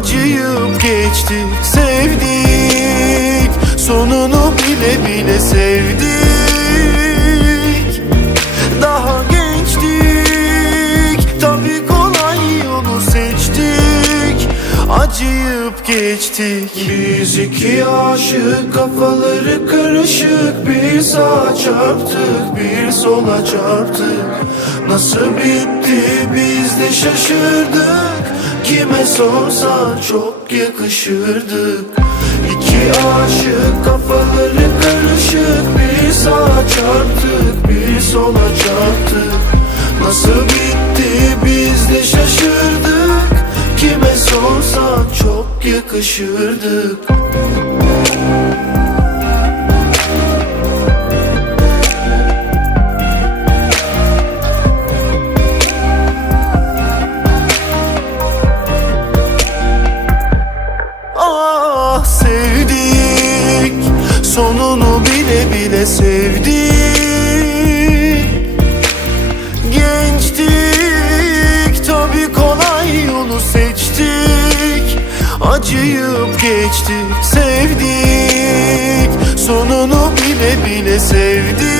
Acıyıp geçtik sevdik. Sonunu bile bile sevdik. Daha gençtik tabi kolay yolu seçtik. Acıyıp geçtik. Biz iki aşık kafaları karışık. Bir sağa çarptık bir sola çarptık. Nasıl bitti biz de şaşırdık Kime sorsan çok yakışırdık. İki aşık kafaları karışık. Bir sağa çarptık bir sola çarptık. Nasıl bitti biz de şaşırdık. Kime sorsan çok yakışırdık Ah sevdik. Sonunu bile bile sevdik. Gençtik tabi kolay yolu seçtik. Acıyıp geçtik sevdik. Sonunu bile bile sevdik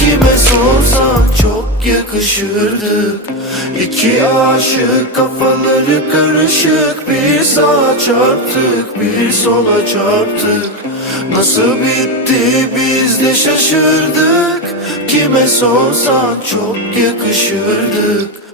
Kime sorsan çok yakışırdık. İki aşık kafaları karışık. Bir sağa çarptık bir sola çarptık. Nasıl bitti biz de şaşırdık. Kime sorsan çok yakışırdık